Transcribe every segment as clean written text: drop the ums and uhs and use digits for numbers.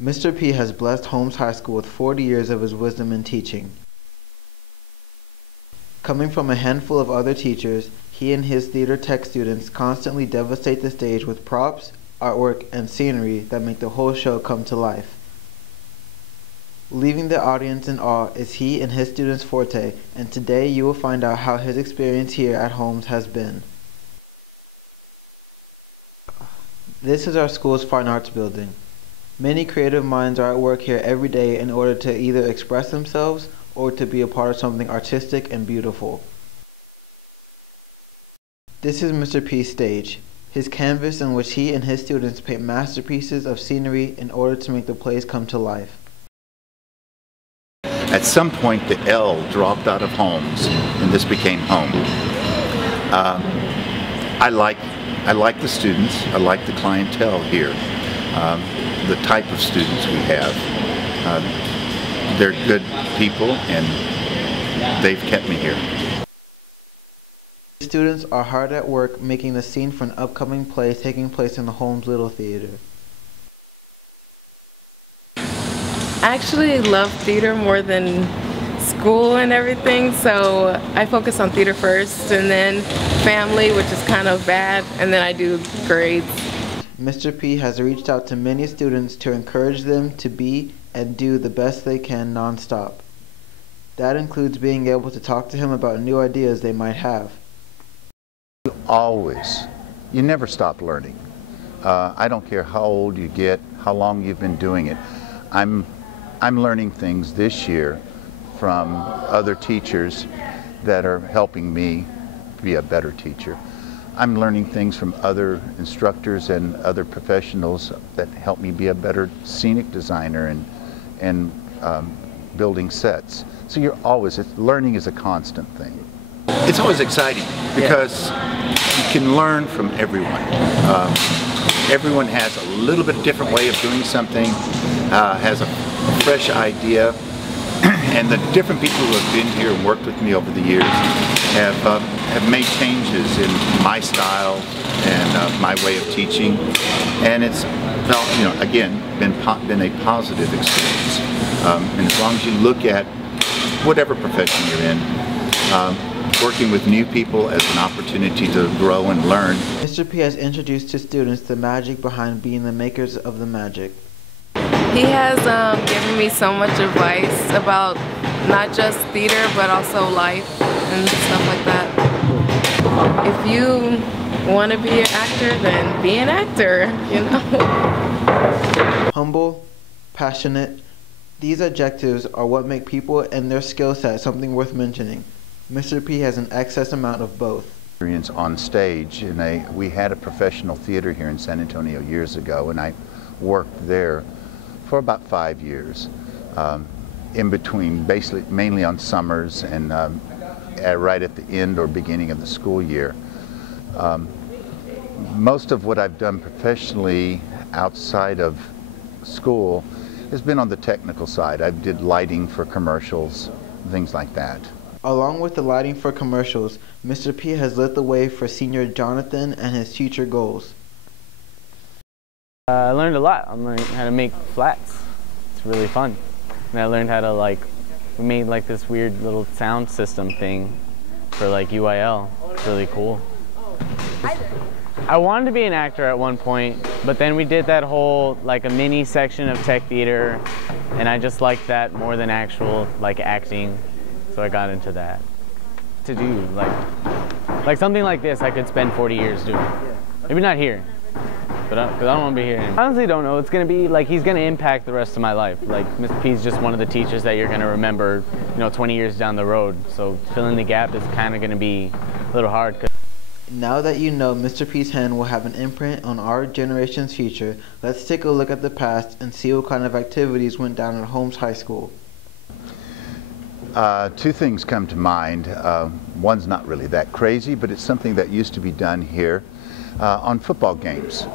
Mr. P has blessed Holmes High School with 40 years of his wisdom in teaching. Coming from a handful of other teachers, he and his theater tech students constantly devastate the stage with props, artwork, and scenery that make the whole show come to life. Leaving the audience in awe is he and his students' forte, and today you will find out how his experience here at Holmes has been. This is our school's fine arts building. Many creative minds are at work here every day in order to either express themselves or to be a part of something artistic and beautiful. This is Mr. P's stage, his canvas in which he and his students paint masterpieces of scenery in order to make the plays come to life. At some point the L dropped out of Holmes and this became home. I like the students, I like the clientele here, the type of students we have. They're good people and they've kept me here. Students are hard at work making the scene for an upcoming play taking place in the Holmes Little Theater. I actually love theater more than school and everything, so I focus on theater first and then family, which is kind of bad, and then I do grades. Mr. P has reached out to many students to encourage them to be and do the best they can non-stop. That includes being able to talk to him about new ideas they might have. You never stop learning. I don't care how old you get, how long you've been doing it. I'm learning things this year from other teachers that are helping me be a better teacher. I'm learning things from other instructors and other professionals that help me be a better scenic designer and building sets. So learning is a constant thing. It's always exciting because you can learn from everyone. Everyone has a little bit different way of doing something, has a fresh idea, and the different people who have been here and worked with me over the years have made changes in my style and my way of teaching, and it's again been a positive experience. And as long as you look at whatever profession you're in, working with new people as an opportunity to grow and learn. Mr. P has introduced to students the magic behind being the makers of the magic. He has given me so much advice about not just theater but also life and stuff like that. If you want to be an actor, then be an actor, you know. Humble, passionate, these adjectives are what make people and their skill set something worth mentioning. Mr. P has an excess amount of both. Experience on stage, we had a professional theater here in San Antonio years ago, and I worked there for about 5 years, in between, basically mainly on summers and right at the end or beginning of the school year. Most of what I've done professionally outside of school has been on the technical side. I did lighting for commercials, things like that. Along with the lighting for commercials, Mr. P has lit the way for senior Jonathan and his future goals. I learned a lot. I learned how to make flats. It's really fun. And I learned how to we made this weird little sound system thing for UIL. It's really cool. I wanted to be an actor at one point, but then we did that whole a mini section of tech theater, and I just liked that more than actual acting. So I got into that. To do like something like this, I could spend 40 years doing. Maybe not here, but because I don't want to be here. I honestly don't know. It's gonna be he's gonna impact the rest of my life. Mr. P's just one of the teachers that you're gonna remember, 20 years down the road. So filling the gap is kind of gonna be a little hard. Now that you know Mr. P's hand will have an imprint on our generation's future, let's take a look at the past and see what kind of activities went down at Holmes High School. Two things come to mind. One's not really that crazy, but it's something that used to be done here on football games.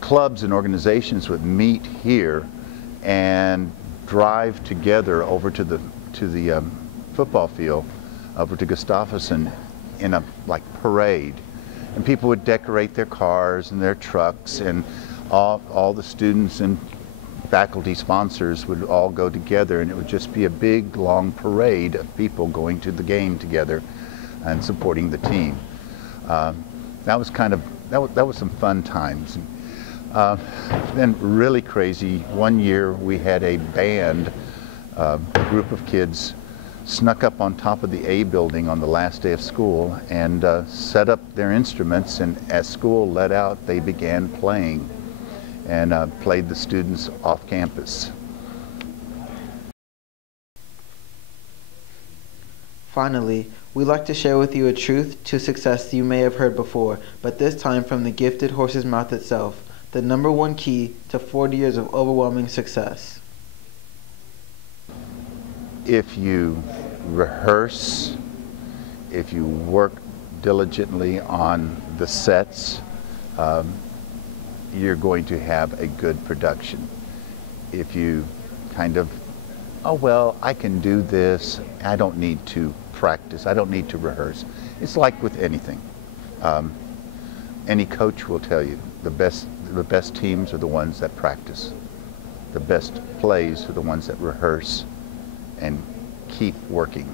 Clubs and organizations would meet here and drive together over to the football field, over to Gustafson, in a parade, and people would decorate their cars and their trucks, and all the students and faculty sponsors would all go together, and it would just be a big long parade of people going to the game together and supporting the team. That was some fun times. Then really crazy, one year we had a band, a group of kids snuck up on top of the A building on the last day of school and set up their instruments, and as school let out they began playing and played the students off campus. Finally, we'd like to share with you a truth to success you may have heard before, but this time from the gifted horse's mouth itself, the #1 key to 40 years of overwhelming success. If you rehearse, if you work diligently on the sets, you're going to have a good production. If you kind of, oh well, I can do this, I don't need to practice, I don't need to rehearse. It's like with anything. Any coach will tell you the best teams are the ones that practice. The best plays are the ones that rehearse and keep working.